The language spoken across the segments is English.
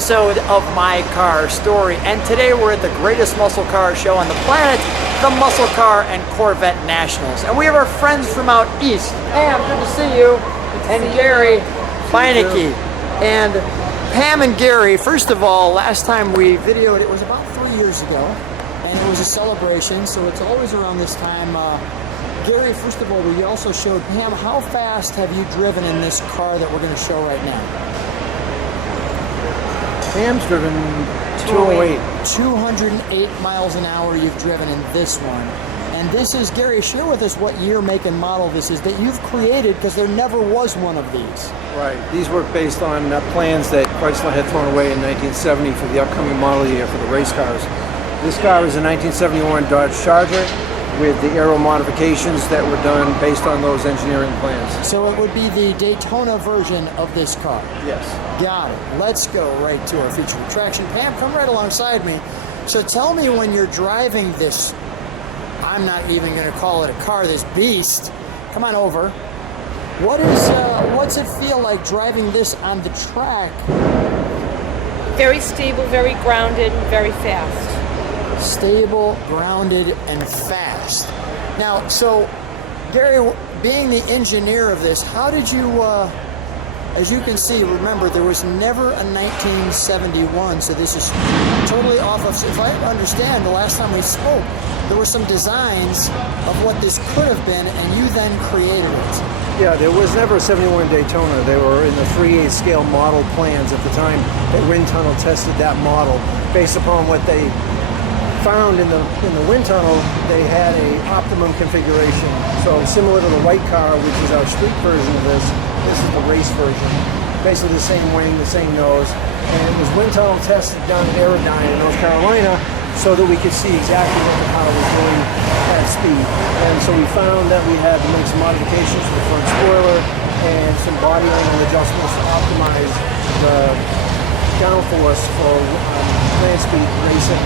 episode of My Car Story, and today we're at the greatest muscle car show on the planet, the Muscle Car and Corvette Nationals. And we have our friends from out east. Pam, good to see you. And Gary Beineke. And Pam and Gary, first of all, last time we videoed, it was about 3 years ago, and it was a celebration, so it's always around this time. Gary, first of all, we also showed Pam, how fast have you driven in this car that we're going to show right now? Pam's driven 208. 208 miles an hour you've driven in this one. And this is, Gary, share with us what year, make, and model this is that you've created, because there never was one of these. Right. These were based on plans that Chrysler had thrown away in 1970 for the upcoming model year for the race cars. This car is a 1971 Dodge Charger with the aero modifications that were done based on those engineering plans. So it would be the Daytona version of this car? Yes. Got it. Let's go right to our feature attraction. Pam, come right alongside me. So tell me, when you're driving this, I'm not even going to call it a car, this beast. Come on over. What's it feel like driving this on the track? Very stable, very grounded, very fast. Stable, grounded, and fast. Now, so Gary, being the engineer of this, how did you, as you can see, remember, there was never a 1971, so this is totally off of, if I understand, the last time we spoke, there were some designs of what this could have been, and you then created it. Yeah, there was never a 71 Daytona. They were in the 3/8 scale model plans at the time. That wind tunnel tested that model based upon what they found in the wind tunnel. They had a optimum configuration. So similar to the white car, which is our street version of this, this is the race version. Basically the same wing, the same nose, and it was wind tunnel tested down at Aerodyne in North Carolina, so that we could see exactly what the car was doing at speed. And so we found that we had to make some modifications to the front spoiler and some body angle adjustments to optimize the downforce for land speed racing.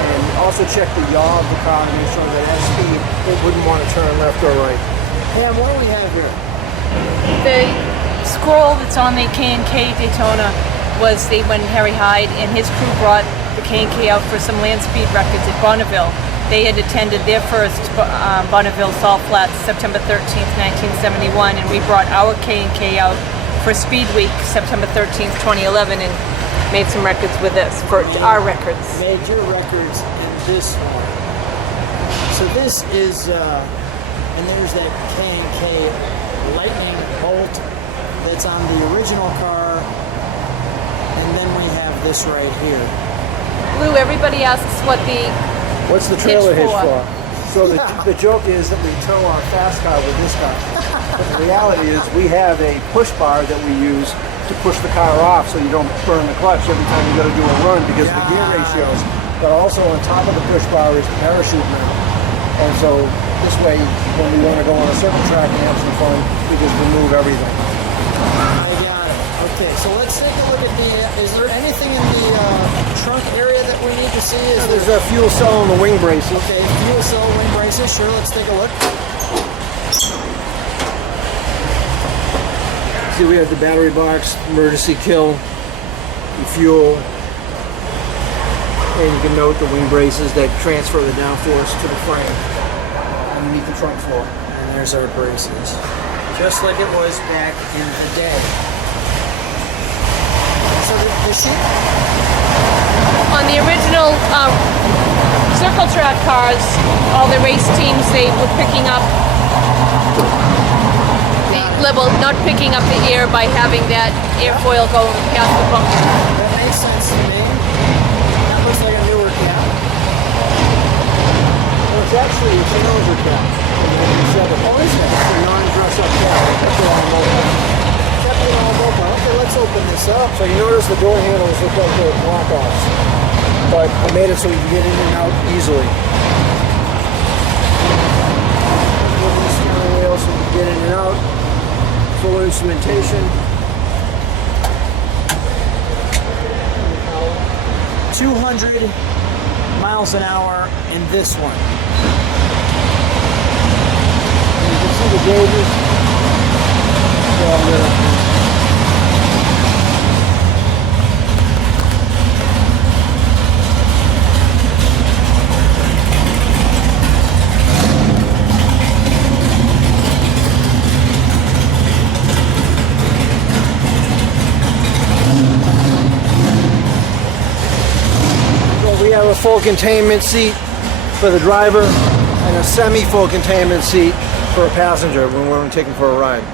And also check the yaw of the car to make sure that at speed it wouldn't want to turn left or right. Pam, what do we have here? The scroll that's on the K&K Daytona was when Harry Hyde and his crew brought the K&K out for some land speed records at Bonneville. They had attended their first Bonneville Salt Flats September 13th, 1971, and we brought our K&K out for Speed Week September 13th, 2011, and made some records with this for our records. Made your records in this one. So this is, and there's that K&K lightning bolt that's on the original car, and then we have this right here. Lou, everybody asks what's the trailer hitch for? So the joke is that we tow our fast car with this car. But the reality is we have a push bar that we use to push the car off so you don't burn the clutch every time you got to do a run because of the gear ratios. But also on top of the push bar is the parachute mount. And so this way, when we want to go on a circle track and have some fun, we just remove everything. I got it. Okay, so let's take a look at the, is there anything in the trunk area that we need to see? There's a fuel cell and the wing braces. Okay, fuel cell, wing braces, sure, let's take a look. See, we have the battery box, emergency kill, the fuel, and you can note the wing braces that transfer the downforce to the frame underneath the trunk floor. And there's our braces, just like it was back in the day. So the sheet? On the original circle track cars, all the race teams, they were picking up the level, not picking up the air by having that airfoil go past the bunker. That makes sense to me. That looks like a newer cap. Well, it's actually a Challenger cap. Oh, is it? It's a non-dress-up cap. That's what I'm Okay, let's open this up. So you notice the door handles look like they're block-offs, but I made it so you can get in and out easily. Open the steering wheel so you can get in and out. Full instrumentation. 200 miles an hour in this one. And you can see the gauges. full containment seat for the driver and a semi-full containment seat for a passenger when we're taking for a ride.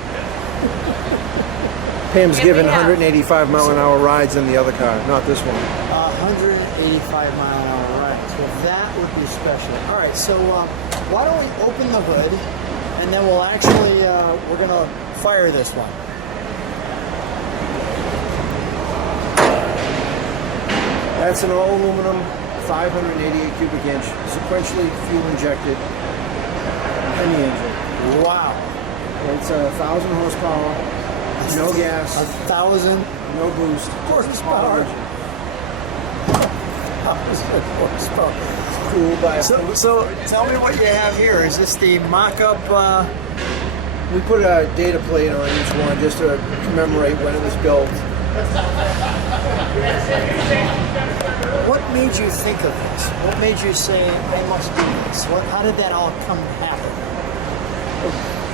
Pam's given 185 mile an hour rides in the other car, not this one. 185 mile an hour rides. Well, that would be special. All right, so why don't we open the hood, and then we'll actually, we're going to fire this one. That's an all aluminum 588 cubic inch, sequentially fuel injected Hemi engine. Wow. It's 1,000 horsepower, no gas, 1,000 no boost. horsepower. 1,000 horsepower. Cool by So tell me what you have here. Is this the mock-up? We put a data plate on each one just to commemorate when it was built. What made you think of this? What made you say, I must do this? How did that all come happen?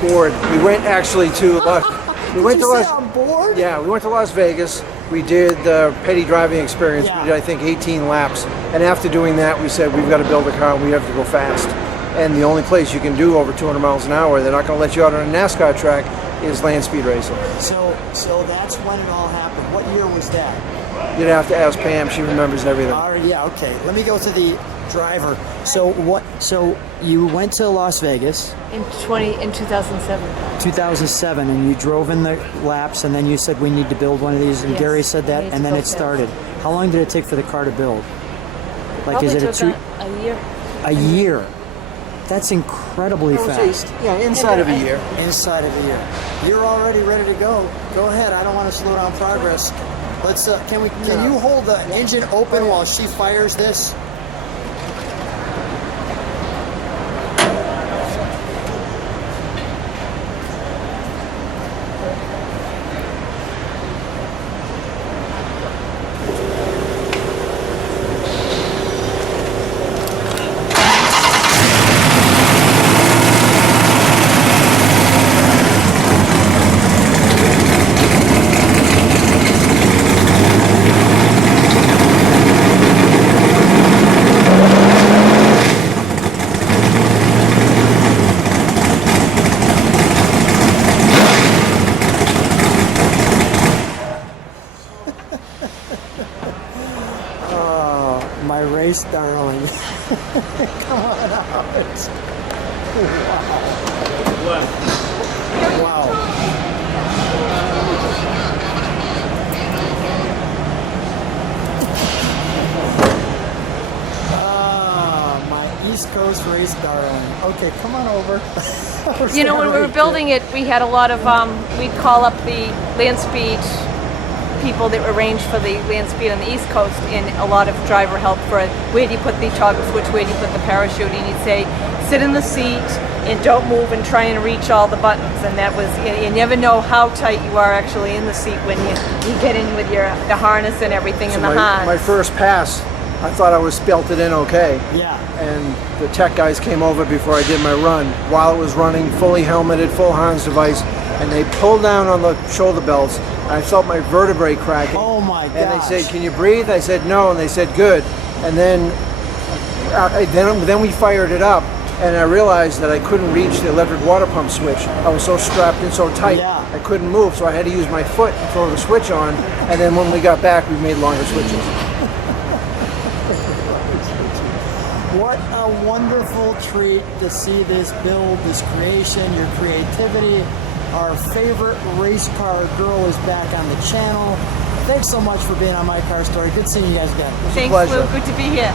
Bored. We went actually to we went to on board? Yeah, we went to Las Vegas. We did the petty driving experience. Yeah. We did, I think, 18 laps. And after doing that, we said, we've got to build a car and we have to go fast. And the only place you can do over 200 miles an hour, they're not going to let you out on a NASCAR track, is land speed racing. So that's when it all happened. What year was that? You'd have to ask Pam. She remembers everything. Yeah, okay. Let me go to the driver. So you went to Las Vegas In 2007. 2007, and you drove in the laps, and then you said we need to build one of these, and Yes, Gary said we that, need and to then build it started. How long did it take for the car to build? Like, Probably is it took a year. a year? That's incredibly fast. Yeah, inside of a year. Inside of a year. You're already ready to go. Go ahead. I don't want to slow down progress. Let's. Can you hold the engine open while she fires this? My race darling. Come on out. Wow. My East Coast race darling. Okay, come on over. You know, when we were building it, we had a lot of, we'd call up the land speed people that arranged for the land speed on the East Coast, and a lot of driver help for where do you put the toggle switch, where do you put the parachute, and he'd say, sit in the seat and don't move and try and reach all the buttons. And that was, you never know how tight you are actually in the seat when you get in with the harness and everything So in the hand. my first pass, I thought I was belted in okay. Yeah. And the tech guys came over before I did my run. While it was running, fully helmeted, full harness device, and they pulled down on the shoulder belts. I felt my vertebrae cracking. Oh my gosh. And they said, "Can you breathe?" I said, "No," and they said, "Good." And then we fired it up, and I realized that I couldn't reach the electric water pump switch. I was so strapped in so tight, Yeah. I couldn't move, so I had to use my foot to throw the switch on. And then when we got back, we made longer switches. What a wonderful treat to see this build, this creation, your creativity. Our favorite race car girl is back on the channel. Thanks so much for being on My Car Story. Good seeing you guys again. Thanks, pleasure. Lou. Good to be here.